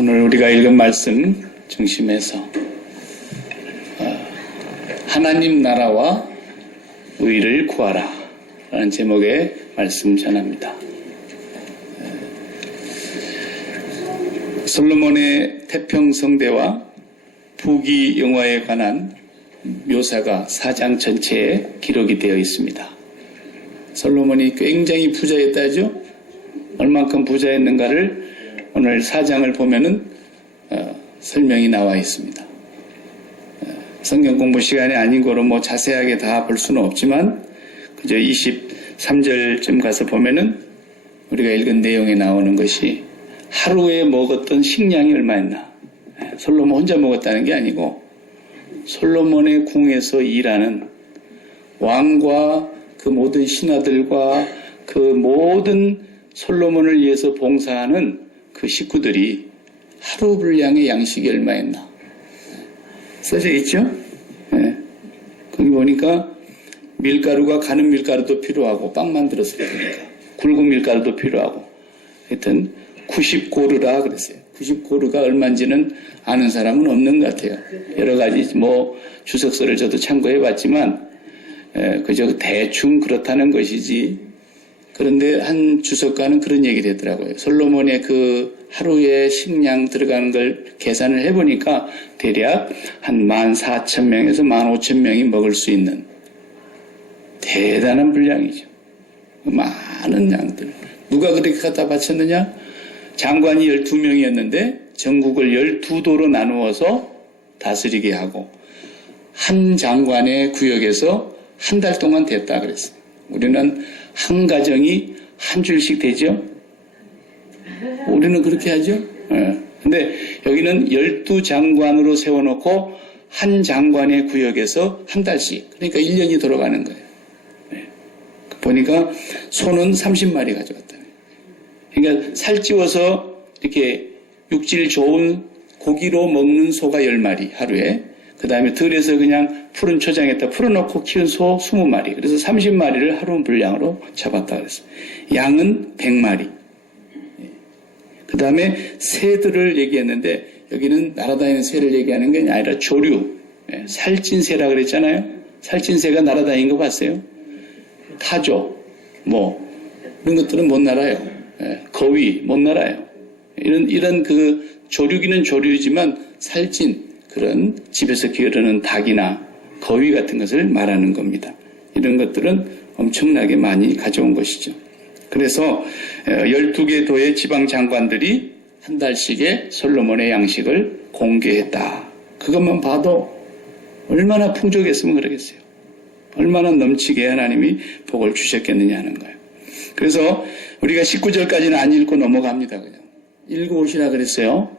오늘 우리가 읽은 말씀 중심에서 하나님 나라와 의를 구하라 라는 제목의 말씀 전합니다. 솔로몬의 태평성대와 부귀영화에 관한 묘사가 4장 전체에 기록이 되어 있습니다. 솔로몬이 굉장히 부자였다죠? 얼만큼 부자였는가를 오늘 4장을 보면은 설명이 나와 있습니다. 성경 공부 시간이 아닌 거로 뭐 자세하게 다 볼 수는 없지만 그저 23절쯤 가서 보면은 우리가 읽은 내용에 나오는 것이 하루에 먹었던 식량이 얼마였나. 솔로몬 혼자 먹었다는 게 아니고 솔로몬의 궁에서 일하는 왕과 그 모든 신하들과 그 모든 솔로몬을 위해서 봉사하는 그 식구들이 하루 분량의 양식이 얼마였나 써져 있죠? 네. 거기 보니까 밀가루가 가는 밀가루도 필요하고 빵 만들었을 테니까 굵은 밀가루도 필요하고 하여튼 90고르라 그랬어요. 90고르가 얼마인지는 아는 사람은 없는 것 같아요. 여러 가지 뭐 주석서를 저도 참고해 봤지만 그저 대충 그렇다는 것이지. 그런데 한 주석가는 그런 얘기를 했더라고요. 솔로몬의 그 하루에 식량 들어가는 걸 계산을 해보니까 대략 한 14,000명에서 15,000명이 먹을 수 있는 대단한 분량이죠. 많은 양들. 누가 그렇게 갖다 바쳤느냐? 장관이 12명이었는데 전국을 12도로 나누어서 다스리게 하고 한 장관의 구역에서 한 달 동안 됐다 그랬어요. 우리는 한 가정이 한 줄씩 되죠? 우리는 그렇게 하죠? 근데 여기는 12장관으로 세워놓고 한 장관의 구역에서 한 달씩, 그러니까 1년이 돌아가는 거예요. 보니까 소는 30마리 가져갔다. 그러니까 살찌워서 이렇게 육질 좋은 고기로 먹는 소가 10마리 하루에, 그 다음에 들에서 그냥 푸른 초장에다 풀어놓고 키운 소 20마리. 그래서 30마리를 하루 분량으로 잡았다 그랬어요. 양은 100마리. 그 다음에 새들을 얘기했는데 여기는 날아다니는 새를 얘기하는 게 아니라 조류. 살찐 새라 그랬잖아요. 살찐 새가 날아다니는 거 봤어요? 타조, 뭐 이런 것들은 못 날아요. 거위 못 날아요. 이런 그 조류기는 조류이지만 살찐 그런 집에서 기르는 닭이나 거위 같은 것을 말하는 겁니다. 이런 것들은 엄청나게 많이 가져온 것이죠. 그래서 12개 도의 지방 장관들이 한 달씩의 솔로몬의 양식을 공개했다. 그것만 봐도 얼마나 풍족했으면 그러겠어요. 얼마나 넘치게 하나님이 복을 주셨겠느냐 하는 거예요. 그래서 우리가 19절까지는 안 읽고 넘어갑니다. 그냥 읽어오시라 그랬어요.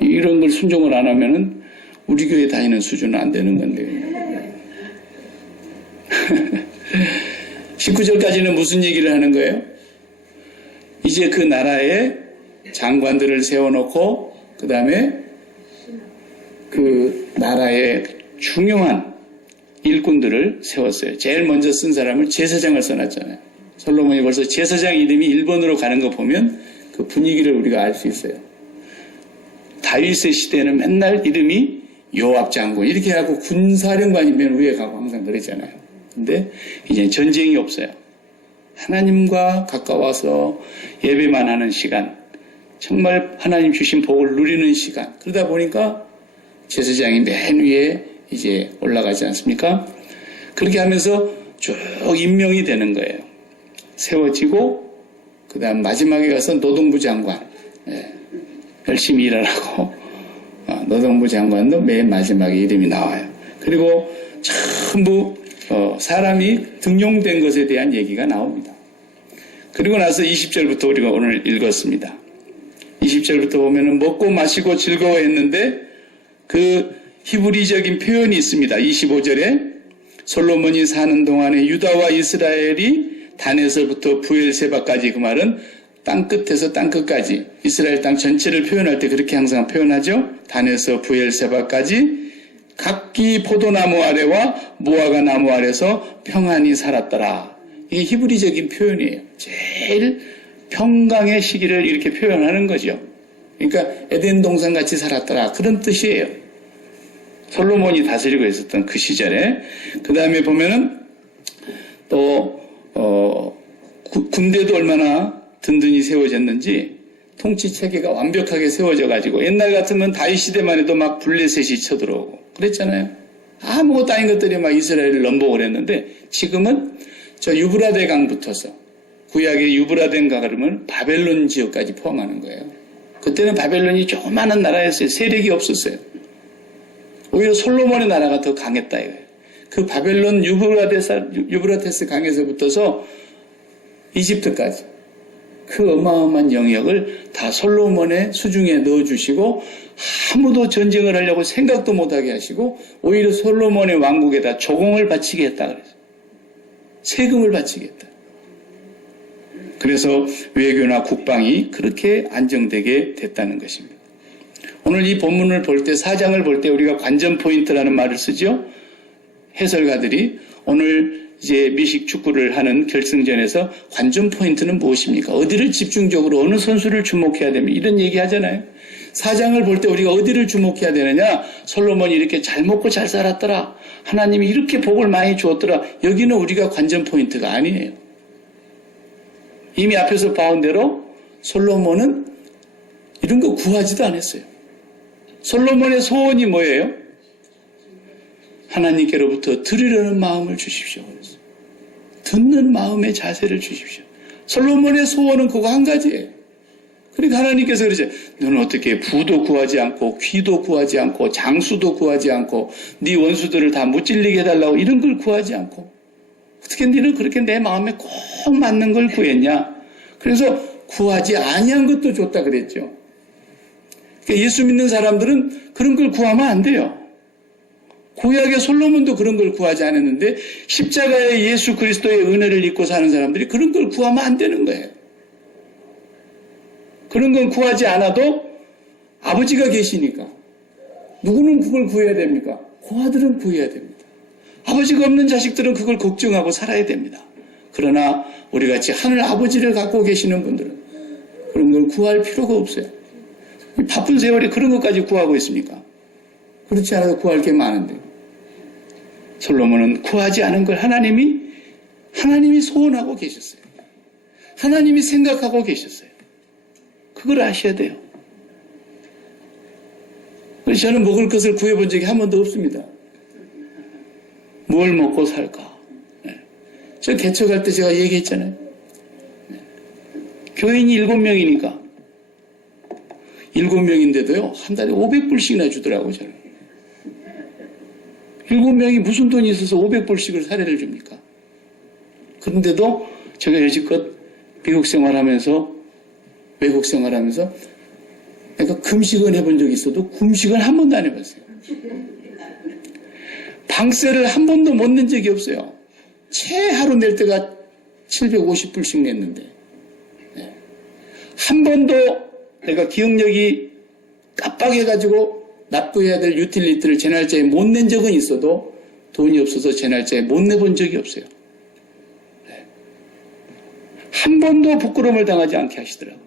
이런 걸 순종을 안 하면은 우리 교회 다니는 수준은 안 되는 건데. 19절까지는 무슨 얘기를 하는 거예요? 이제 그 나라에 장관들을 세워놓고 그 다음에 그 나라의 중요한 일꾼들을 세웠어요. 제일 먼저 쓴 사람을 제사장을 써놨잖아요. 솔로몬이 벌써 제사장 이름이 1번으로 가는 거 보면 그 분위기를 우리가 알 수 있어요. 다윗의 시대는 맨날 이름이 요압 장군 이렇게 하고 군사령관이 맨 위에 가고 항상 그랬잖아요. 근데 이제 전쟁이 없어요. 하나님과 가까워서 예배만 하는 시간, 정말 하나님 주신 복을 누리는 시간. 그러다 보니까 제사장이 맨 위에 이제 올라가지 않습니까? 그렇게 하면서 쭉 임명이 되는 거예요. 세워지고 그 다음 마지막에 가서 노동부 장관. 열심히 일하라고 노동부 장관도 맨 마지막에 이름이 나와요. 그리고 전부 사람이 등용된 것에 대한 얘기가 나옵니다. 그리고 나서 20절부터 우리가 오늘 읽었습니다. 20절부터 보면은 먹고 마시고 즐거워했는데 그 히브리적인 표현이 있습니다. 25절에 솔로몬이 사는 동안에 유다와 이스라엘이 단에서부터 부엘세바까지, 그 말은 땅끝에서 땅끝까지 이스라엘 땅 전체를 표현할 때 그렇게 항상 표현하죠. 단에서 부엘세바까지 각기 포도나무 아래와 무화과 나무 아래서 평안히 살았더라. 이게 히브리적인 표현이에요. 제일 평강의 시기를 이렇게 표현하는 거죠. 그러니까 에덴 동산 같이 살았더라 그런 뜻이에요. 솔로몬이 다스리고 있었던 그 시절에. 그 다음에 보면은 또 군대도 얼마나 든든히 세워졌는지 통치 체계가 완벽하게 세워져 가지고 옛날 같으면 다윗 시대만 해도 막 블레셋이 쳐들어오고 그랬잖아요. 아무것도 아닌 것들이 막 이스라엘을 넘보고 했는데 지금은 저 유브라데 강 붙어서 구약의 유브라데 강은 바벨론 지역까지 포함하는 거예요. 그때는 바벨론이 조그마한 나라였어요. 세력이 없었어요. 오히려 솔로몬의 나라가 더 강했다 이거예요. 그 바벨론 유브라테스 강에서 붙어서 이집트까지 그 어마어마한 영역을 다 솔로몬의 수중에 넣어주시고 아무도 전쟁을 하려고 생각도 못하게 하시고 오히려 솔로몬의 왕국에다 조공을 바치게 했다 그랬어요. 세금을 바치게 했다. 그래서 외교나 국방이 그렇게 안정되게 됐다는 것입니다. 오늘 이 본문을 볼 때, 사장을 볼 때 우리가 관전 포인트라는 말을 쓰죠. 해설가들이 오늘 이제 미식 축구를 하는 결승전에서 관전 포인트는 무엇입니까? 어디를 집중적으로 어느 선수를 주목해야 됩니까? 이런 얘기 하잖아요. 사장을 볼 때 우리가 어디를 주목해야 되느냐? 솔로몬이 이렇게 잘 먹고 잘 살았더라. 하나님이 이렇게 복을 많이 주었더라. 여기는 우리가 관전 포인트가 아니에요. 이미 앞에서 봐온 대로 솔로몬은 이런 거 구하지도 않았어요. 솔로몬의 소원이 뭐예요? 하나님께로부터 들으려는 마음을 주십시오. 듣는 마음의 자세를 주십시오. 솔로몬의 소원은 그거 한 가지예요. 그러니까 하나님께서 그러죠. 너는 어떻게 부도 구하지 않고 귀도 구하지 않고 장수도 구하지 않고 네 원수들을 다 무찔리게 해달라고 이런 걸 구하지 않고 어떻게 너는 그렇게 내 마음에 꼭 맞는 걸 구했냐. 그래서 구하지 아니한 것도 줬다 그랬죠. 그러니까 예수 믿는 사람들은 그런 걸 구하면 안 돼요. 구약의 솔로몬도 그런 걸 구하지 않았는데 십자가의 예수 그리스도의 은혜를 입고 사는 사람들이 그런 걸 구하면 안 되는 거예요. 그런 건 구하지 않아도 아버지가 계시니까 누구는 그걸 구해야 됩니까? 고아들은 구해야 됩니다. 아버지가 없는 자식들은 그걸 걱정하고 살아야 됩니다. 그러나 우리같이 하늘 아버지를 갖고 계시는 분들은 그런 걸 구할 필요가 없어요. 이 바쁜 세월에 그런 것까지 구하고 있습니까? 그렇지 않아도 구할 게 많은데 솔로몬은 구하지 않은 걸 하나님이 소원하고 계셨어요. 하나님이 생각하고 계셨어요. 그걸 아셔야 돼요. 그래서 저는 먹을 것을 구해본 적이 한 번도 없습니다. 뭘 먹고 살까? 저 개척할 때 제가 얘기했잖아요. 교인이 7명이니까 7명인데도요 한 달에 500불씩이나 주더라고요. 저는 7명이 무슨 돈이 있어서 500불씩을 사례를 줍니까? 그런데도 제가 여지껏 미국 생활하면서 외국 생활하면서 내가 금식은 해본 적이 있어도 금식은 한 번도 안 해봤어요. 방세를 한 번도 못 낸 적이 없어요. 채 하루 낼 때가 750불씩 냈는데 한 번도 내가 기억력이 깜빡해가지고 납부해야 될 유틸리티를 제 날짜에 못 낸 적은 있어도 돈이 없어서 제 날짜에 못 내본 적이 없어요. 한 번도 부끄러움을 당하지 않게 하시더라고요.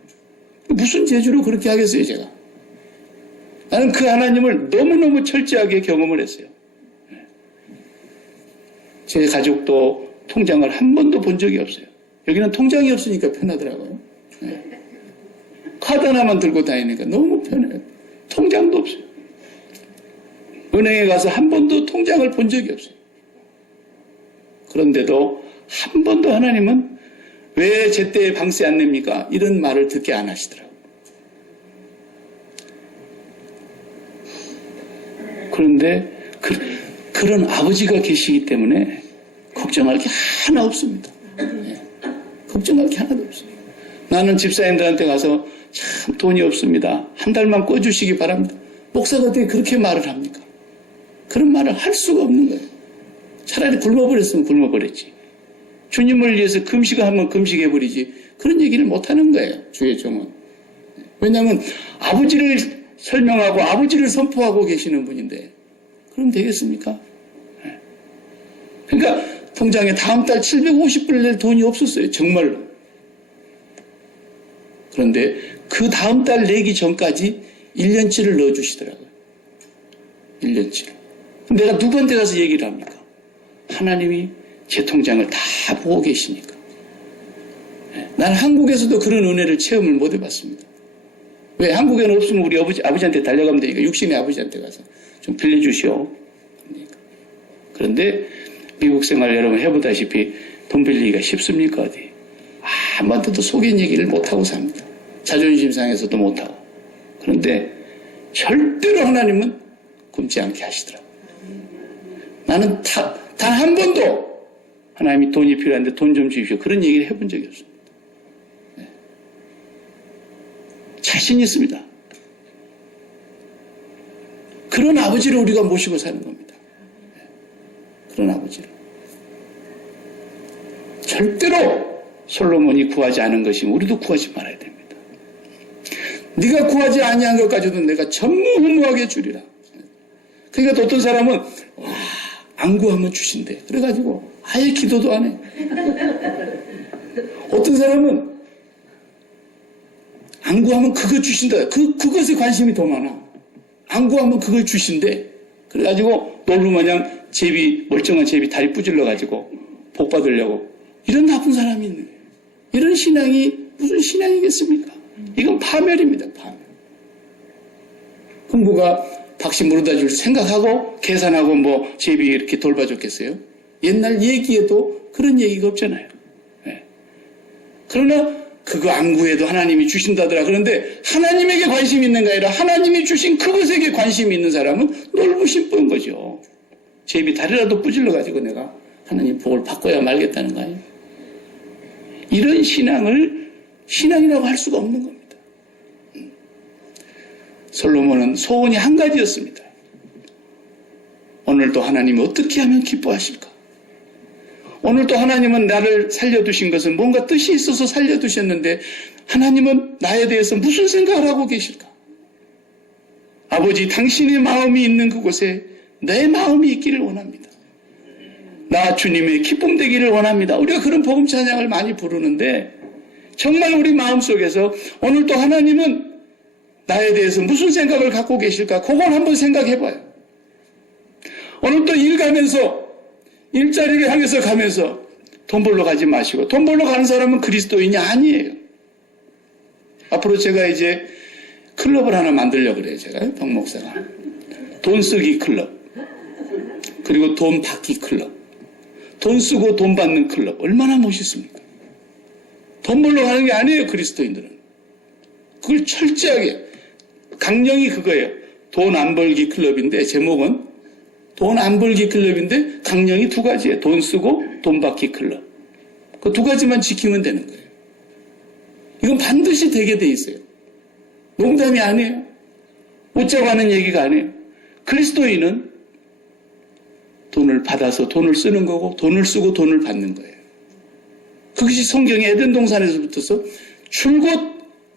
무슨 재주로 그렇게 하겠어요, 제가. 나는 그 하나님을 너무너무 철저하게 경험을 했어요. 제 가족도 통장을 한 번도 본 적이 없어요. 여기는 통장이 없으니까 편하더라고요. 카드 하나만 들고 다니니까 너무 편해요. 통장도 없어요. 은행에 가서 한 번도 통장을 본 적이 없어요. 그런데도 한 번도 하나님은 왜 제때에 방세 안 냅니까? 이런 말을 듣게 안 하시더라고요. 그런데 그런 아버지가 계시기 때문에 걱정할 게 하나 없습니다. 걱정할 게 하나도 없습니다. 나는 집사님들한테 가서 참 돈이 없습니다. 한 달만 꿔주시기 바랍니다. 목사가 어떻게 그렇게 말을 합니까? 그런 말을 할 수가 없는 거예요. 차라리 굶어버렸으면 굶어버렸지. 주님을 위해서 금식하면 금식해버리지. 그런 얘기를 못하는 거예요. 주의 종은. 왜냐하면 아버지를 설명하고 아버지를 선포하고 계시는 분인데 그럼 되겠습니까? 그러니까 통장에 다음 달 750불 낼 돈이 없었어요. 정말로. 그런데 그 다음 달 내기 전까지 1년치를 넣어주시더라고요. 1년치를. 내가 누구한테 가서 얘기를 합니까? 하나님이 제 통장을 다 보고 계시니까. 난 한국에서도 그런 은혜를 체험을 못 해봤습니다. 왜? 한국에는 없으면 우리 아버지한테 달려가면 되니까 육신의 아버지한테 가서 좀 빌려주시오. 그런데 미국 생활 여러분 해보다시피 돈 빌리기가 쉽습니까? 어디? 한 번도 속인 얘기를 못하고 삽니다. 자존심 상해서도 못하고. 그런데 절대로 하나님은 굶지 않게 하시더라고요. 나는 단 한 번도 하나님이 돈이 필요한데 돈 좀 주십시오. 그런 얘기를 해본 적이 없습니다. 네. 자신 있습니다. 그런 아버지를 우리가 모시고 사는 겁니다. 네. 그런 아버지를. 절대로 솔로몬이 구하지 않은 것이면 우리도 구하지 말아야 됩니다. 네가 구하지 아니한 것까지도 내가 전무후무하게 주리라. 그러니까 어떤 사람은 안 구하면 주신대. 그래가지고 아예 기도도 안 해. 어떤 사람은 안 구하면 그거 주신다. 그것에 관심이 더 많아. 안 구하면 그걸 주신대. 그래가지고 놀부 마냥 멀쩡한 제비 다리 부질러가지고 복 받으려고. 이런 나쁜 사람이 있는 거예요. 이런 신앙이 무슨 신앙이겠습니까? 이건 파멸입니다. 파멸. 흥부가 박씨 물어다 줄 생각하고 계산하고 제비 이렇게 돌봐줬겠어요? 옛날 얘기에도 그런 얘기가 없잖아요. 네. 그러나 그거 안 구해도 하나님이 주신다더라. 그런데 하나님에게 관심이 있는가 아니라 하나님이 주신 그것에게 관심이 있는 사람은 놀부심 뻔 거죠. 제비 다리라도 부질러가지고 내가 하나님 복을 바꿔야 말겠다는 거 아니에요? 이런 신앙을 신앙이라고 할 수가 없는 겁니다. 솔로몬은 소원이 한 가지였습니다. 오늘도 하나님이 어떻게 하면 기뻐하실까? 오늘도 하나님은 나를 살려두신 것은 뭔가 뜻이 있어서 살려두셨는데 하나님은 나에 대해서 무슨 생각을 하고 계실까? 아버지, 당신의 마음이 있는 그곳에 내 마음이 있기를 원합니다. 나 주님의 기쁨 되기를 원합니다. 우리가 그런 복음 찬양을 많이 부르는데 정말 우리 마음속에서 오늘도 하나님은 나에 대해서 무슨 생각을 갖고 계실까? 그걸 한번 생각해봐요. 오늘도 일자리를 향해서 가면서 돈 벌러 가지 마시고 돈 벌러 가는 사람은 그리스도인이 아니에요. 앞으로 제가 이제 클럽을 하나 만들려고 그래요. 제가 박 목사가. 돈 쓰기 클럽. 그리고 돈 받기 클럽. 돈 쓰고 돈 받는 클럽. 얼마나 멋있습니까? 돈 벌러 가는 게 아니에요. 그리스도인들은. 그걸 철저하게 강령이 그거예요. 돈 안 벌기 클럽인데 제목은 돈 안 벌기 클럽인데 강령이 두 가지예요. 돈 쓰고 돈 받기 클럽. 그 두 가지만 지키면 되는 거예요. 이건 반드시 되게 돼 있어요. 농담이 아니에요. 웃자고 하는 얘기가 아니에요. 그리스도인은 돈을 받아서 돈을 쓰는 거고 돈을 쓰고 돈을 받는 거예요. 그것이 성경의 에덴 동산에서부터 줄곧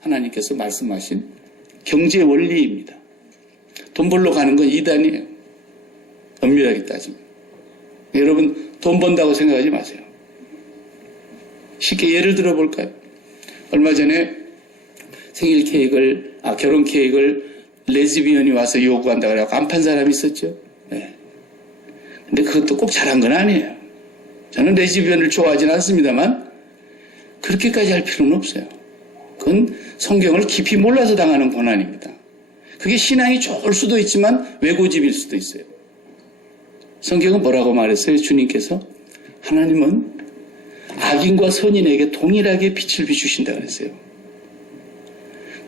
하나님께서 말씀하신 경제 원리입니다. 돈 벌러 가는 건 이단이에요. 엄밀하게 따지면. 여러분 돈 번다고 생각하지 마세요. 쉽게 예를 들어 볼까요? 얼마 전에 결혼 케이크를 레즈비언이 와서 요구한다고 해서 안 판 사람이 있었죠. 네. 근데 그것도 꼭 잘한 건 아니에요. 저는 레즈비언을 좋아하진 않습니다만 그렇게까지 할 필요는 없어요. 그건 성경을 깊이 몰라서 당하는 고난입니다. 그게 신앙이 좋을 수도 있지만 외고집일 수도 있어요. 성경은 뭐라고 말했어요? 주님께서 하나님은 악인과 선인에게 동일하게 빛을 비추신다 그랬어요.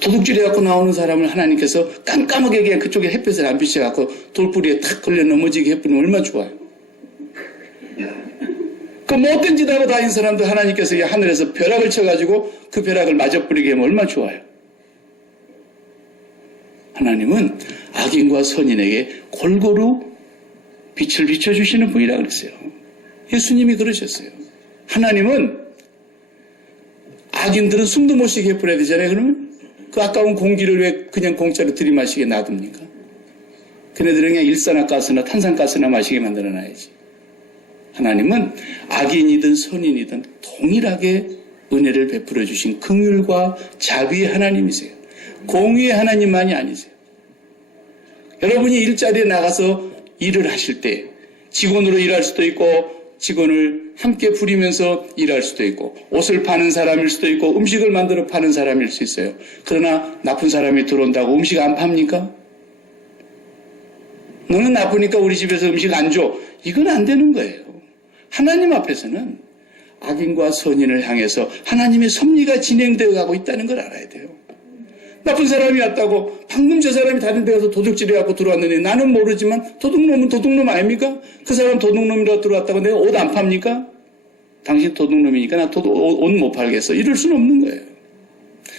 도둑질해 갖고 나오는 사람을 하나님께서 깜깜하게 그냥 그쪽에 햇볕을 안 비춰갖고 돌뿌리에 탁 걸려 넘어지게 해버리면 얼마나 좋아요. 그 못된 짓 하고 다니는 사람도 하나님께서 하늘에서 벼락을 쳐가지고 그 벼락을 맞아버리게 하면 얼마나 좋아요. 하나님은 악인과 선인에게 골고루 빛을 비춰주시는 분이라 그랬어요. 예수님이 그러셨어요. 하나님은 악인들은 숨도 못 쉬게 해버려야 되잖아요. 그러면 그 아까운 공기를 왜 그냥 공짜로 들이마시게 놔둡니까? 그네들은 그냥 일산화가스나 탄산가스나 마시게 만들어놔야지. 하나님은 악인이든 선인이든 동일하게 은혜를 베풀어 주신 긍휼과 자비의 하나님이세요. 공의의 하나님만이 아니세요. 여러분이 일자리에 나가서 일을 하실 때 직원으로 일할 수도 있고 직원을 함께 부리면서 일할 수도 있고 옷을 파는 사람일 수도 있고 음식을 만들어 파는 사람일 수 있어요. 그러나 나쁜 사람이 들어온다고 음식 안 팝니까? 너는 나쁘니까 우리 집에서 음식 안 줘. 이건 안 되는 거예요. 하나님 앞에서는 악인과 선인을 향해서 하나님의 섭리가 진행되어 가고 있다는 걸 알아야 돼요. 나쁜 사람이 왔다고 방금 저 사람이 다른 데 가서 도둑질해갖고 들어왔는데 나는 모르지만 도둑놈은 도둑놈 아닙니까? 그 사람 도둑놈이라고 들어왔다고 내가 옷 안 팝니까? 당신 도둑놈이니까 나 옷 못 팔겠어. 이럴 수는 없는 거예요.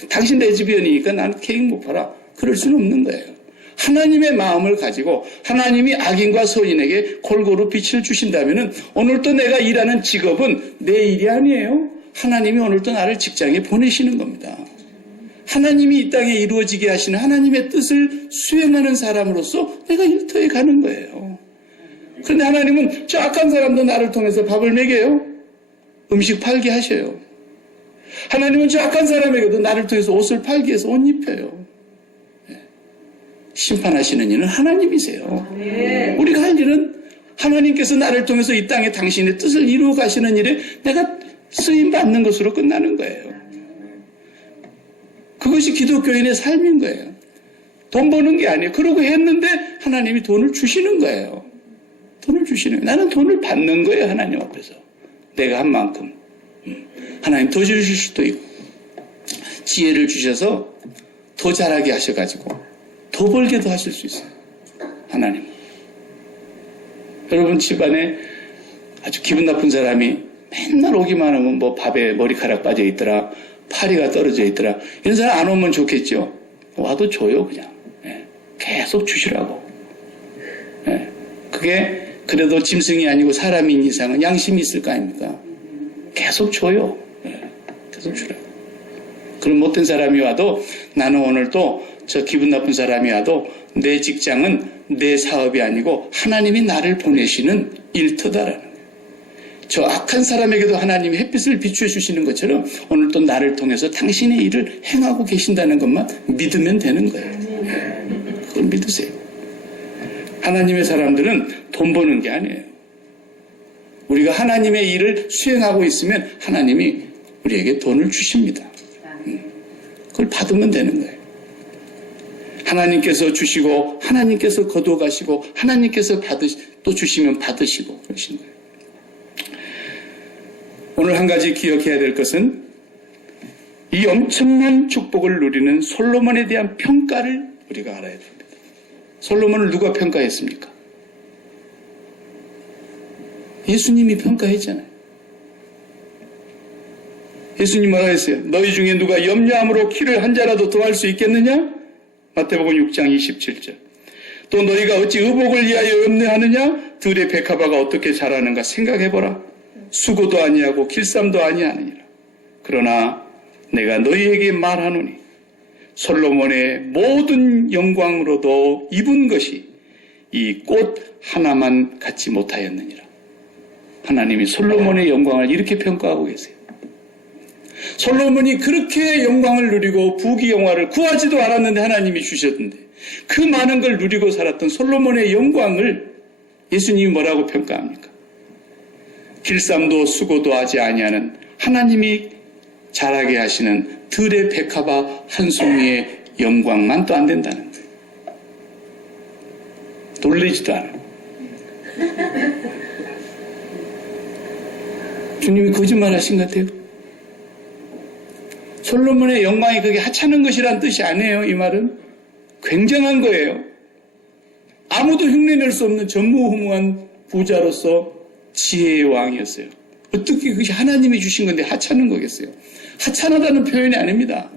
당신 레즈비언이니까 나는 케이크 못 팔아. 그럴 수는 없는 거예요. 하나님의 마음을 가지고 하나님이 악인과 선인에게 골고루 빛을 주신다면 오늘도 내가 일하는 직업은 내 일이 아니에요. 하나님이 오늘도 나를 직장에 보내시는 겁니다. 하나님이 이 땅에 이루어지게 하시는 하나님의 뜻을 수행하는 사람으로서 내가 일터에 가는 거예요. 그런데 하나님은 저 악한 사람도 나를 통해서 밥을 먹여요. 음식 팔게 하셔요. 하나님은 저 악한 사람에게도 나를 통해서 옷을 팔게 해서 옷 입혀요. 심판하시는 이는 하나님이세요. 우리가 할 일은 하나님께서 나를 통해서 이 땅에 당신의 뜻을 이루어 가시는 일에 내가 쓰임 받는 것으로 끝나는 거예요. 그것이 기독교인의 삶인 거예요. 돈 버는 게 아니에요. 그러고 했는데 하나님이 돈을 주시는 거예요. 돈을 주시는 거예요. 나는 돈을 받는 거예요. 하나님 앞에서. 내가 한 만큼. 하나님 더 주실 수도 있고 지혜를 주셔서 더 잘하게 하셔가지고 더 벌게도 하실 수 있어요. 하나님. 여러분 집안에 아주 기분 나쁜 사람이 맨날 오기만 하면 뭐 밥에 머리카락 빠져 있더라. 파리가 떨어져 있더라. 이런 사람 안 오면 좋겠죠. 와도 줘요 그냥. 계속 주시라고. 그게 그래도 짐승이 아니고 사람인 이상은 양심이 있을 거 아닙니까? 계속 줘요. 계속 주라고. 그런 못된 사람이 와도 나는 오늘 또 저 기분 나쁜 사람이 와도 내 직장은 내 사업이 아니고 하나님이 나를 보내시는 일터다라는 거예요. 저 악한 사람에게도 하나님이 햇빛을 비추어 주시는 것처럼 오늘 또 나를 통해서 당신의 일을 행하고 계신다는 것만 믿으면 되는 거예요. 그걸 믿으세요. 하나님의 사람들은 돈 버는 게 아니에요. 우리가 하나님의 일을 수행하고 있으면 하나님이 우리에게 돈을 주십니다. 그걸 받으면 되는 거예요. 하나님께서 주시고 하나님께서 거두어 가시고 하나님께서 또 주시면 받으시고 그러신 거예요. 오늘 한 가지 기억해야 될 것은 이 엄청난 축복을 누리는 솔로몬에 대한 평가를 우리가 알아야 됩니다. 솔로몬을 누가 평가했습니까? 예수님이 평가했잖아요. 예수님 뭐라 했어요? 너희 중에 누가 염려함으로 키를 한 자라도 더할 수 있겠느냐? 마태복음 6장 27절. 또 너희가 어찌 의복을 위하여 염려하느냐? 들의 백합화가 어떻게 자라는가 생각해보라. 수고도 아니하고 길쌈도 아니하느니라. 그러나 내가 너희에게 말하노니 솔로몬의 모든 영광으로도 입은 것이 이 꽃 하나만 갖지 못하였느니라. 하나님이 솔로몬의 영광을 이렇게 평가하고 계세요. 솔로몬이 그렇게 영광을 누리고 부귀영화를 구하지도 않았는데 하나님이 주셨는데 그 많은 걸 누리고 살았던 솔로몬의 영광을 예수님이 뭐라고 평가합니까? 길쌈도 수고도 하지 아니하는 하나님이 자라게 하시는 들의 백합화 한 송이의 영광만 또 안 된다는 거예요. 놀리지도 않아요. 주님이 거짓말 하신 것 같아요. 솔로몬의 영광이 그게 하찮은 것이란 뜻이 아니에요. 이 말은 굉장한 거예요. 아무도 흉내낼 수 없는 전무후무한 부자로서 지혜의 왕이었어요. 어떻게 그것이 하나님이 주신 건데 하찮은 거겠어요? 하찮하다는 표현이 아닙니다.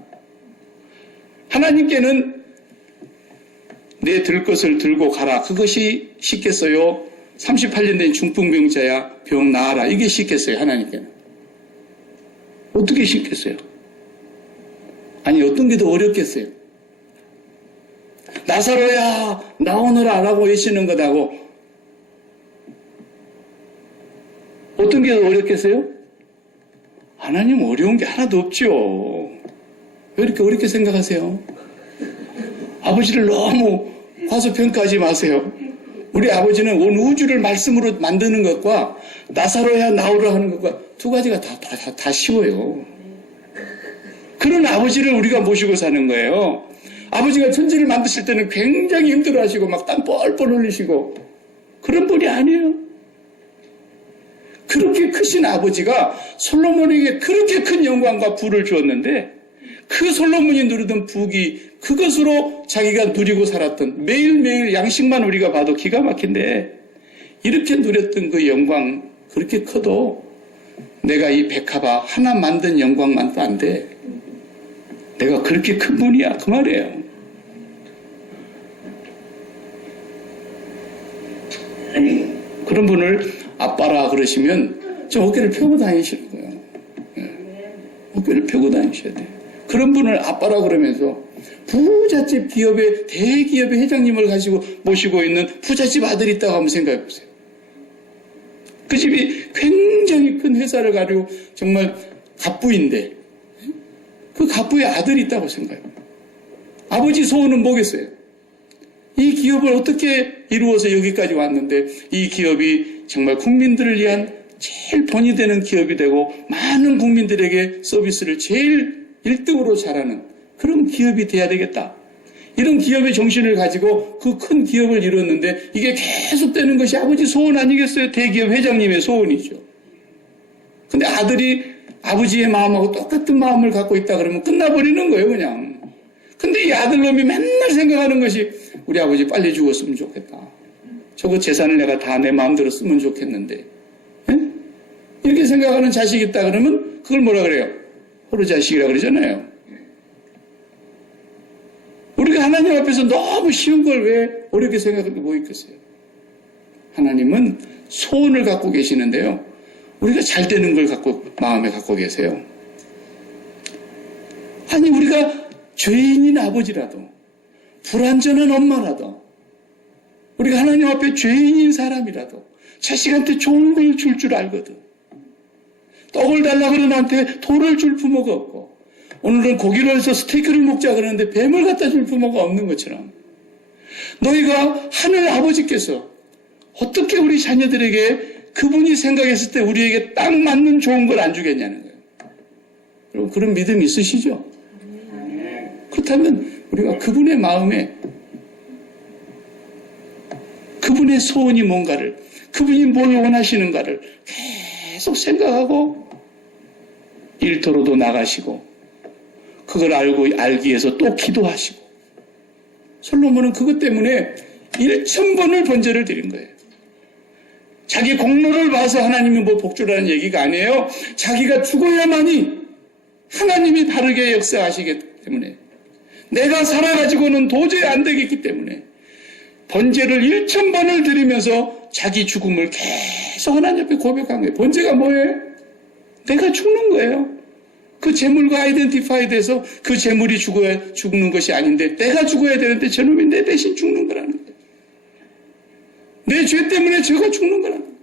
하나님께는 내 들 것을 들고 가라. 그것이 쉽겠어요? 38년 된 중풍병자야 병 나아라. 이게 쉽겠어요? 하나님께는. 어떻게 쉽겠어요? 아니 어떤 게 더 어렵겠어요? 나사로야 나오너라 라고 외치는 것하고 어떤 게 더 어렵겠어요? 하나님 어려운 게 하나도 없죠. 왜 이렇게 어렵게 생각하세요? 아버지를 너무 과소평가하지 마세요. 우리 아버지는 온 우주를 말씀으로 만드는 것과 나사로야 나오라 하는 것과 두 가지가 다 쉬워요. 그런 아버지를 우리가 모시고 사는 거예요. 아버지가 천지를 만드실 때는 굉장히 힘들어하시고 막 땀 뻘뻘 흘리시고 그런 분이 아니에요. 그렇게 크신 아버지가 솔로몬에게 그렇게 큰 영광과 부를 주었는데 그 솔로몬이 누리던 부귀 그것으로 자기가 누리고 살았던 매일매일 양식만 우리가 봐도 기가 막힌데 이렇게 누렸던 그 영광 그렇게 커도 내가 이 백합화 하나 만든 영광만도 안 돼. 내가 그렇게 큰 분이야 그 말이에요. 그런 분을 아빠라 그러시면 좀 어깨를 펴고 다니시는 거예요. 어깨를 펴고 다니셔야 돼요. 그런 분을 아빠라 그러면서 부잣집 기업의 대기업의 회장님을 가지고 모시고 있는 부잣집 아들이 있다고 한번 생각해 보세요. 그 집이 굉장히 큰 회사를 가지고 정말 갑부인데 그 갑부의 아들이 있다고 생각해요. 아버지 소원은 뭐겠어요? 이 기업을 어떻게 이루어서 여기까지 왔는데 이 기업이 정말 국민들을 위한 제일 본이 되는 기업이 되고 많은 국민들에게 서비스를 제일 1등으로 잘하는 그런 기업이 돼야 되겠다. 이런 기업의 정신을 가지고 그 큰 기업을 이뤘는데 이게 계속되는 것이 아버지 소원 아니겠어요? 대기업 회장님의 소원이죠. 근데 아들이 아버지의 마음하고 똑같은 마음을 갖고 있다 그러면 끝나버리는 거예요, 그냥. 근데 이 아들놈이 맨날 생각하는 것이 우리 아버지 빨리 죽었으면 좋겠다. 저거 재산을 내가 다 내 마음대로 쓰면 좋겠는데. 에? 이렇게 생각하는 자식이 있다 그러면 그걸 뭐라 그래요? 호로 자식이라 그러잖아요. 우리가 하나님 앞에서 너무 쉬운 걸 왜 어렵게 생각하는 게 뭐 있겠어요? 하나님은 소원을 갖고 계시는데요. 우리가 잘 되는 걸 마음에 갖고 계세요. 아니 우리가 죄인인 아버지라도 불완전한 엄마라도 우리가 하나님 앞에 죄인인 사람이라도 자식한테 좋은 걸 줄 줄 알거든. 떡을 달라 그러는 한테 돌을 줄 부모가 없고 오늘은 고기를 해서 스테이크를 먹자 그러는데 뱀을 갖다 줄 부모가 없는 것처럼 너희가 하늘 아버지께서 어떻게 우리 자녀들에게 그분이 생각했을 때 우리에게 딱 맞는 좋은 걸 안 주겠냐는 거예요. 여러분 그런 믿음 있으시죠? 그렇다면 우리가 그분의 마음에 그분의 소원이 뭔가를 그분이 뭘 원하시는가를 계속 생각하고 일터로도 나가시고 그걸 알기 위해서 또 기도하시고 솔로몬은 그것 때문에 1,000번을 번제를 드린 거예요. 자기 공로를 봐서 하나님이 뭐 복주라는 얘기가 아니에요. 자기가 죽어야만이 하나님이 다르게 역사하시기 때문에 내가 살아가지고는 도저히 안 되겠기 때문에 번제를 1,000번을 드리면서 자기 죽음을 계속 하나님 앞에 고백한 거예요. 번제가 뭐예요? 내가 죽는 거예요. 그 재물과 아이덴티파이 돼서 그 재물이 죽는 것이 아닌데 내가 죽어야 되는데 저놈이 내 대신 죽는 거라는 거예요. 내 죄 때문에 저가 죽는 거라는 거예요.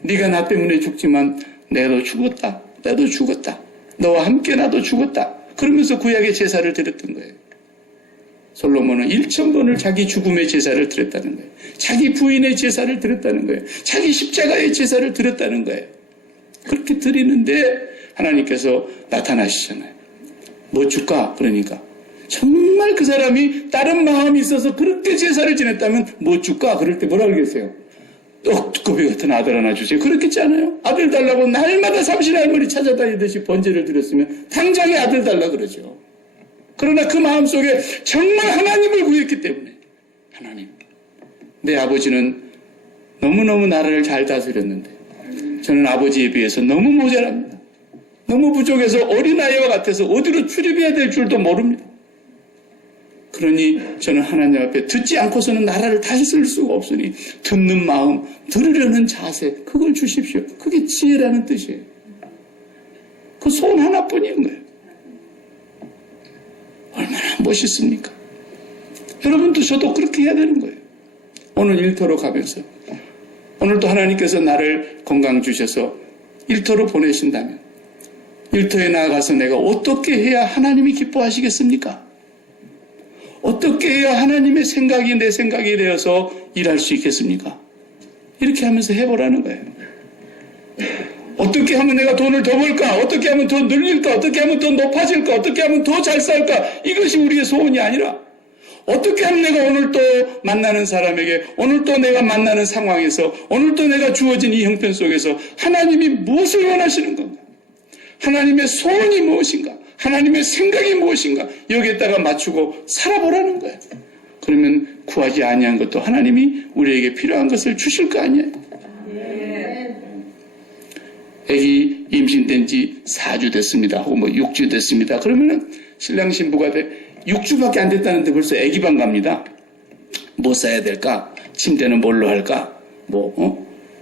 네가 나 때문에 죽지만 나도 죽었다. 나도 죽었다. 너와 함께 나도 죽었다. 그러면서 구약의 제사를 드렸던 거예요. 솔로몬은 1,000번을 자기 죽음의 제사를 드렸다는 거예요. 자기 부인의 제사를 드렸다는 거예요. 자기 십자가의 제사를 드렸다는 거예요. 그렇게 드리는데 하나님께서 나타나시잖아요. 뭐 줄까? 그러니까 정말 그 사람이 다른 마음이 있어서 그렇게 제사를 지냈다면 뭐 줄까? 그럴 때 뭐라 그러겠어요? 떡두꺼비 같은 아들 하나 주세요. 그렇겠지 않아요? 아들 달라고 날마다 삼신할머니 찾아다니듯이 번제를 드렸으면 당장에 아들 달라 그러죠. 그러나 그 마음속에 정말 하나님을 구했기 때문에 하나님, 내 아버지는 너무너무 나를 잘 다스렸는데 저는 아버지에 비해서 너무 모자랍니다. 너무 부족해서 어린아이와 같아서 어디로 출입해야 될 줄도 모릅니다. 그러니 저는 하나님 앞에 듣지 않고서는 나라를 다스릴 수가 없으니 듣는 마음, 들으려는 자세, 그걸 주십시오. 그게 지혜라는 뜻이에요. 그 소원 하나뿐인 거예요. 얼마나 멋있습니까? 여러분도 저도 그렇게 해야 되는 거예요. 오늘 일터로 가면서 오늘도 하나님께서 나를 건강 주셔서 일터로 보내신다면 일터에 나가서 내가 어떻게 해야 하나님이 기뻐하시겠습니까? 어떻게 해야 하나님의 생각이 내 생각이 되어서 일할 수 있겠습니까? 이렇게 하면서 해보라는 거예요. 어떻게 하면 내가 돈을 더 벌까? 어떻게 하면 더 늘릴까? 어떻게 하면 더 높아질까? 어떻게 하면 더 잘 살까? 이것이 우리의 소원이 아니라 어떻게 하면 내가 오늘 또 만나는 사람에게, 오늘 또 내가 만나는 상황에서, 오늘 또 내가 주어진 이 형편 속에서 하나님이 무엇을 원하시는 건가? 하나님의 소원이 무엇인가? 하나님의 생각이 무엇인가? 여기에다가 맞추고 살아보라는 거예요. 그러면 구하지 아니한 것도 하나님이 우리에게 필요한 것을 주실 거 아니에요? 애기 임신된 지 4주 됐습니다. 혹은 6주 됐습니다. 그러면은 신랑 신부가 6주밖에 안 됐다는데 벌써 애기방 갑니다. 뭐 사야 될까? 침대는 뭘로 할까?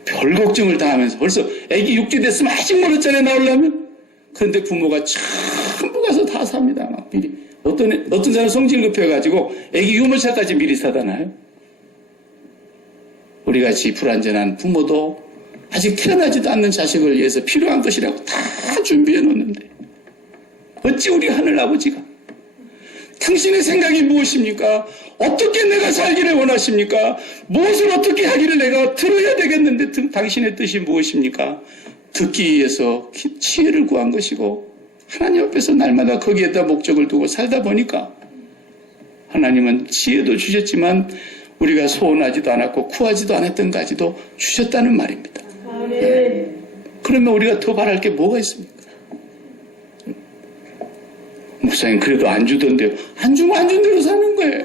별 걱정을 다 하면서 벌써 애기 6주 됐으면 아직 멀었잖아요, 나오려면. 그런데 부모가 전부 가서 다 삽니다. 막 미리. 어떤 사람 성질 급해가지고 애기 유모차까지 미리 사다놔요. 우리 같이 불완전한 부모도 아직 태어나지도 않는 자식을 위해서 필요한 것이라고 다 준비해 놓는데 어찌 우리 하늘 아버지가 당신의 생각이 무엇입니까? 어떻게 내가 살기를 원하십니까? 무엇을 어떻게 하기를 내가 들어야 되겠는데 당신의 뜻이 무엇입니까? 듣기 위해서 지혜를 구한 것이고 하나님 앞에서 날마다 거기에다 목적을 두고 살다 보니까 하나님은 지혜도 주셨지만 우리가 소원하지도 않았고 구하지도 않았던 가지도 주셨다는 말입니다. 그러면 우리가 더 바랄 게 뭐가 있습니까? 목사님 그래도 안 주던데요. 안 주면 안 준 대로 사는 거예요.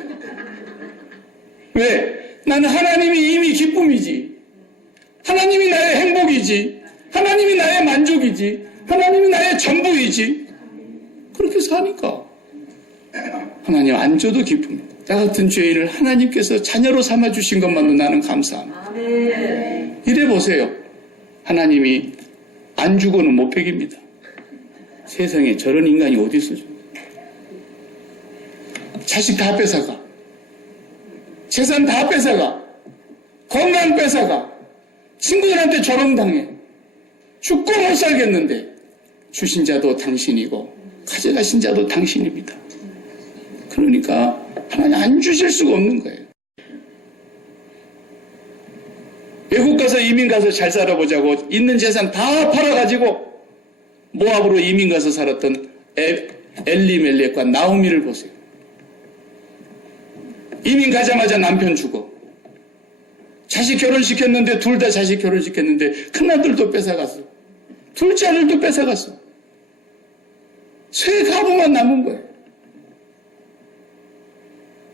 왜? 나는 하나님이 이미 기쁨이지. 하나님이 나의 행복이지. 하나님이 나의 만족이지. 하나님이 나의 전부이지. 그렇게 사니까 하나님 안 줘도 기쁩니다. 나 같은 죄인을 하나님께서 자녀로 삼아주신 것만도 나는 감사합니다. 이래 보세요. 하나님이 안 주고는 못 베깁니다. 세상에 저런 인간이 어디 있어요? 자식 다 뺏어가. 재산 다 뺏어가. 건강 뺏어가. 친구들한테 조롱당해. 죽고 못 살겠는데 주신 자도 당신이고 가져가신 자도 당신입니다. 그러니까 하나님 안 주실 수가 없는 거예요. 외국 가서 이민 가서 잘 살아보자고 있는 재산 다 팔아가지고 모압으로 이민 가서 살았던 엘리멜렉과 나오미를 보세요. 이민 가자마자 남편 죽어. 자식 결혼시켰는데 둘 다 자식 결혼시켰는데 큰아들도 뺏어갔어. 둘째 아들도 뺏어갔어. 세 가부만 남은 거예요.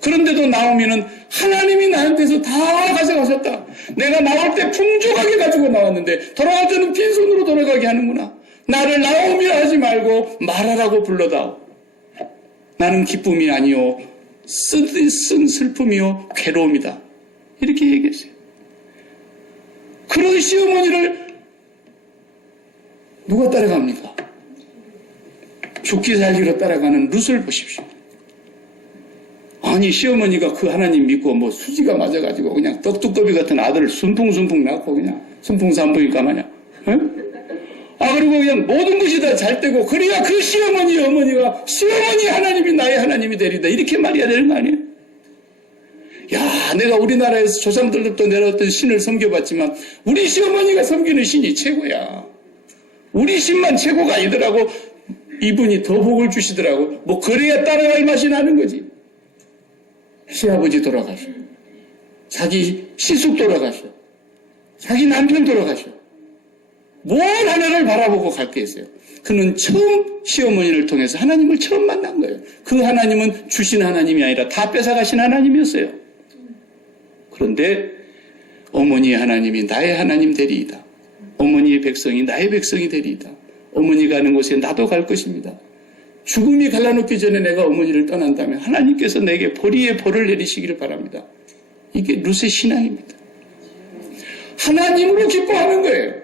그런데도 나오미는 하나님이 나한테서 다 가져가셨다. 내가 나올 때 풍족하게 가지고 나왔는데 돌아갈 때는 빈손으로 돌아가게 하는구나. 나를 나오미라 하지 말고 말하라고 불러다오. 나는 기쁨이 아니요 쓴 슬픔이요 괴로움이다. 이렇게 얘기했어요. 그런 시어머니를 누가 따라갑니까? 죽기 살기로 따라가는 룻을 보십시오. 아니 시어머니가 그 하나님 믿고 뭐 수지가 맞아가지고 그냥 떡두꺼비 같은 아들을 순풍순풍 낳고 그냥 순풍산풍이니까 마냥 그리고 그냥 모든 것이 다 잘 되고 그래야 그 시어머니 어머니가 시어머니 하나님이 나의 하나님이 되리다 이렇게 말해야 되는 거 아니에요? 야 내가 우리나라에서 조상들부터 내려왔던 신을 섬겨봤지만 우리 시어머니가 섬기는 신이 최고야. 우리 신만 최고가 아니더라고. 이분이 더 복을 주시더라고. 뭐 그래야 따라갈 맛이 나는 거지. 시아버지 돌아가셔. 자기 시숙 돌아가셔. 자기 남편 돌아가셔. 뭘 하나를 바라보고 갈 게 있어요. 그는 처음 시어머니를 통해서 하나님을 처음 만난 거예요. 그 하나님은 주신 하나님이 아니라 다 뺏어가신 하나님이었어요. 그런데 어머니의 하나님이 나의 하나님 되리이다. 어머니의 백성이 나의 백성이 되리이다. 어머니가 가는 곳에 나도 갈 것입니다. 죽음이 갈라놓기 전에 내가 어머니를 떠난다면 하나님께서 내게 보리의 벌을 내리시기를 바랍니다. 이게 룻의 신앙입니다. 하나님으로 기뻐하는 거예요.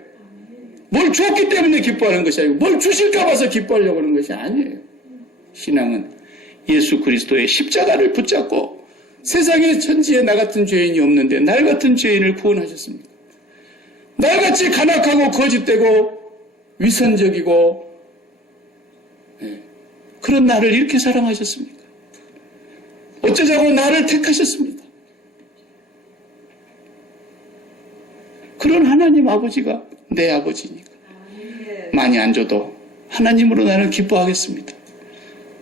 뭘 줬기 때문에 기뻐하는 것이 아니고 뭘 주실까 봐서 기뻐하려고 하는 것이 아니에요. 신앙은 예수 그리스도의 십자가를 붙잡고 세상의 천지에 나 같은 죄인이 없는데 날 같은 죄인을 구원하셨습니다. 날같이 간악하고 거짓되고 위선적이고 그런 나를 이렇게 사랑하셨습니까? 어쩌자고 나를 택하셨습니까? 그런 하나님 아버지가 내 아버지니까 많이 안 줘도 하나님으로 나는 기뻐하겠습니다.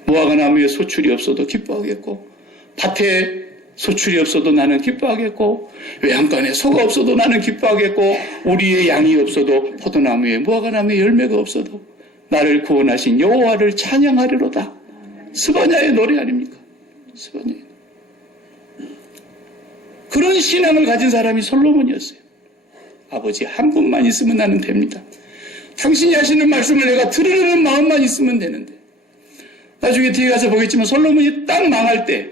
무화과 나무에 소출이 없어도 기뻐하겠고, 밭에 소출이 없어도 나는 기뻐하겠고, 외양간에 소가 없어도 나는 기뻐하겠고, 우리의 양이 없어도 포도나무에 무화과 나무에 열매가 없어도 나를 구원하신 여호와를 찬양하리로다. 스바냐의 노래 아닙니까? 스바냐의 노래. 그런 신앙을 가진 사람이 솔로몬이었어요. 아버지 한 분만 있으면 나는 됩니다. 당신이 하시는 말씀을 내가 들으려는 마음만 있으면 되는데, 나중에 뒤에 가서 보겠지만 솔로몬이 딱 망할 때,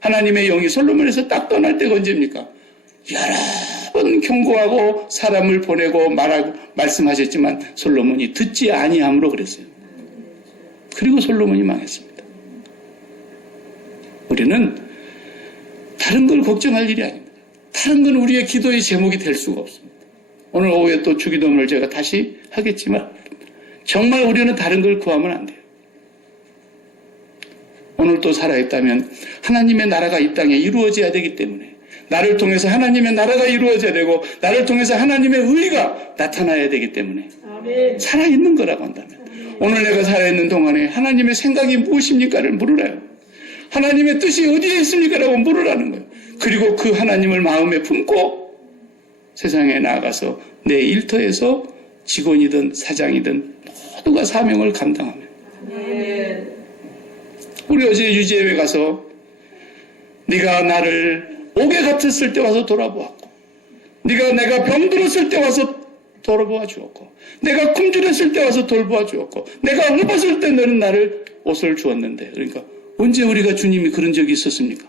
하나님의 영이 솔로몬에서 딱 떠날 때가 언제입니까? 여러 번 경고하고 사람을 보내고 말씀하셨지만 솔로몬이 듣지 아니함으로 그랬어요. 그리고 솔로몬이 망했습니다. 우리는 다른 걸 걱정할 일이 아닙니다. 다른 건 우리의 기도의 제목이 될 수가 없습니다. 오늘 오후에 또 주기도문을 제가 다시 하겠지만 정말 우리는 다른 걸 구하면 안 돼요. 오늘 또 살아있다면 하나님의 나라가 이 땅에 이루어져야 되기 때문에, 나를 통해서 하나님의 나라가 이루어져야 되고 나를 통해서 하나님의 의가 나타나야 되기 때문에 살아있는 거라고 한다면, 오늘 내가 살아있는 동안에 하나님의 생각이 무엇입니까를 물으라요. 하나님의 뜻이 어디에 있습니까? 라고 물으라는 거예요. 그리고 그 하나님을 마음에 품고 세상에 나아가서 내 일터에서 직원이든 사장이든 모두가 사명을 감당하며, 우리 어제 유지회에 가서 네가 나를 옥에 갇혔을 때 와서 돌아보았고, 내가 병들었을 때 와서 돌아보아 주었고, 내가 굶주렸을 때 와서 돌보아 주었고, 내가 헐벗을 때 너는 나를 옷을 주었는데, 그러니까 언제 우리가 주님이 그런 적이 있었습니까?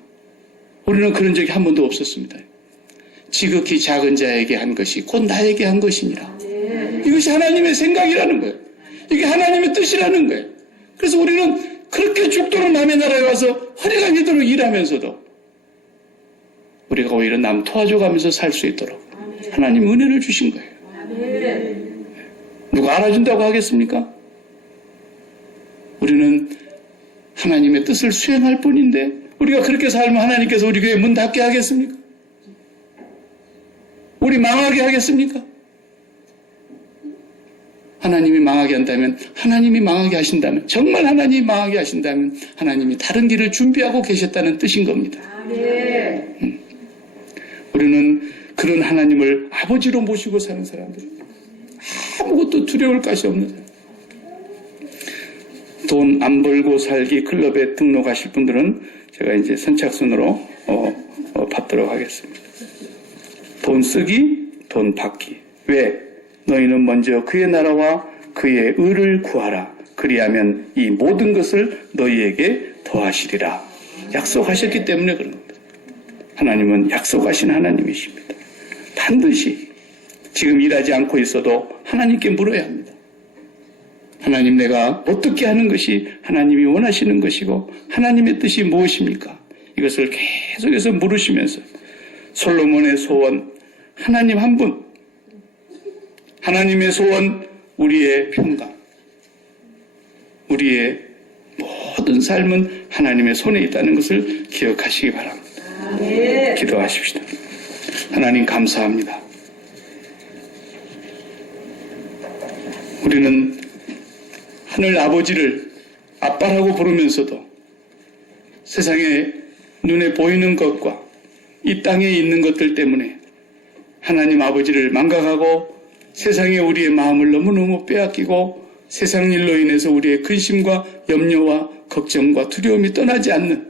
우리는 그런 적이 한 번도 없었습니다. 지극히 작은 자에게 한 것이 곧 나에게 한 것이니라. 이것이 하나님의 생각이라는 거예요. 이게 하나님의 뜻이라는 거예요. 그래서 우리는 그렇게 죽도록 남의 나라에 와서 허리가 휘도록 일하면서도 우리가 오히려 남 도와줘가면서 살 수 있도록 하나님 은혜를 주신 거예요. 누가 알아준다고 하겠습니까? 우리는 하나님의 뜻을 수행할 뿐인데, 우리가 그렇게 살면 하나님께서 우리 교회 문 닫게 하겠습니까? 우리 망하게 하겠습니까? 하나님이 망하게 한다면, 하나님이 망하게 하신다면, 정말 하나님이 망하게 하신다면 하나님이 다른 길을 준비하고 계셨다는 뜻인 겁니다. 우리는 그런 하나님을 아버지로 모시고 사는 사람들입니다. 아무것도 두려울 것이 없는 사람. 돈 안 벌고 살기 클럽에 등록하실 분들은 제가 이제 선착순으로 받도록 하겠습니다. 돈 쓰기, 돈 받기. 왜? 너희는 먼저 그의 나라와 그의 의를 구하라. 그리하면 이 모든 것을 너희에게 더하시리라. 약속하셨기 때문에 그런 겁니다. 하나님은 약속하신 하나님이십니다. 반드시 지금 일하지 않고 있어도 하나님께 물어야 합니다. 하나님, 내가 어떻게 하는 것이 하나님이 원하시는 것이고 하나님의 뜻이 무엇입니까? 이것을 계속해서 물으시면서 솔로몬의 소원, 하나님 한 분, 하나님의 소원, 우리의 평강, 우리의 모든 삶은 하나님의 손에 있다는 것을 기억하시기 바랍니다. 기도하십시다. 하나님 감사합니다. 우리는 하늘 아버지를 아빠라고 부르면서도 세상에 눈에 보이는 것과 이 땅에 있는 것들 때문에 하나님 아버지를 망각하고 세상에 우리의 마음을 너무너무 빼앗기고 세상 일로 인해서 우리의 근심과 염려와 걱정과 두려움이 떠나지 않는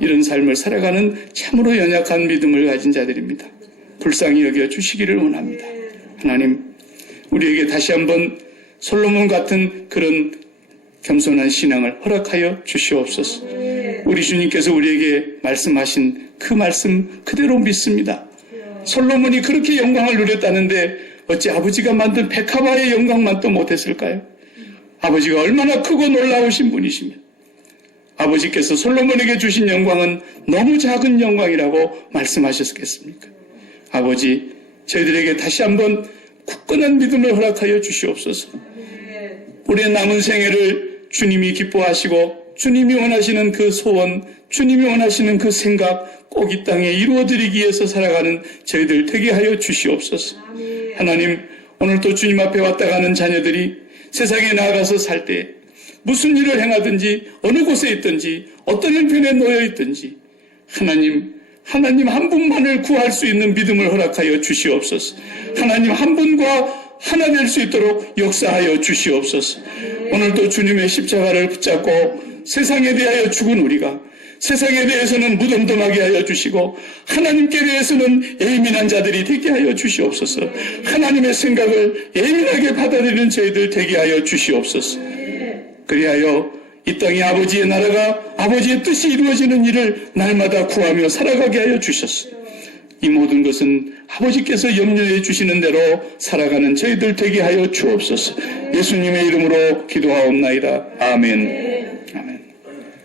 이런 삶을 살아가는 참으로 연약한 믿음을 가진 자들입니다. 불쌍히 여겨 주시기를 원합니다. 하나님, 우리에게 다시 한번 솔로몬 같은 그런 겸손한 신앙을 허락하여 주시옵소서. 우리 주님께서 우리에게 말씀하신 그 말씀 그대로 믿습니다. 솔로몬이 그렇게 영광을 누렸다는데 어찌 아버지가 만든 백합화의 영광만 또 못했을까요? 아버지가 얼마나 크고 놀라우신 분이시면 아버지께서 솔로몬에게 주신 영광은 너무 작은 영광이라고 말씀하셨겠습니까? 아버지, 저희들에게 다시 한번 굳건한 믿음을 허락하여 주시옵소서. 우리의 남은 생애를 주님이 기뻐하시고 주님이 원하시는 그 소원, 주님이 원하시는 그 생각 꼭 이 땅에 이루어드리기 위해서 살아가는 저희들 되게 하여 주시옵소서. 하나님, 오늘도 주님 앞에 왔다 가는 자녀들이 세상에 나아가서 살 때 무슨 일을 행하든지 어느 곳에 있든지 어떤 형편에 놓여 있든지 하나님 한 분만을 구할 수 있는 믿음을 허락하여 주시옵소서. 하나님 한 분과 하나 될 수 있도록 역사하여 주시옵소서. 오늘도 주님의 십자가를 붙잡고 세상에 대하여 죽은 우리가 세상에 대해서는 무덤덤하게 하여 주시고 하나님께 대해서는 예민한 자들이 되게 하여 주시옵소서. 하나님의 생각을 예민하게 받아들이는 저희들 되게 하여 주시옵소서. 그리하여 이 땅에 아버지의 나라가 아버지의 뜻이 이루어지는 일을 날마다 구하며 살아가게 하여 주셨소. 이 모든 것은 아버지께서 염려해 주시는 대로 살아가는 저희들 되게 하여 주옵소서. 예수님의 이름으로 기도하옵나이다. 아멘. 아멘.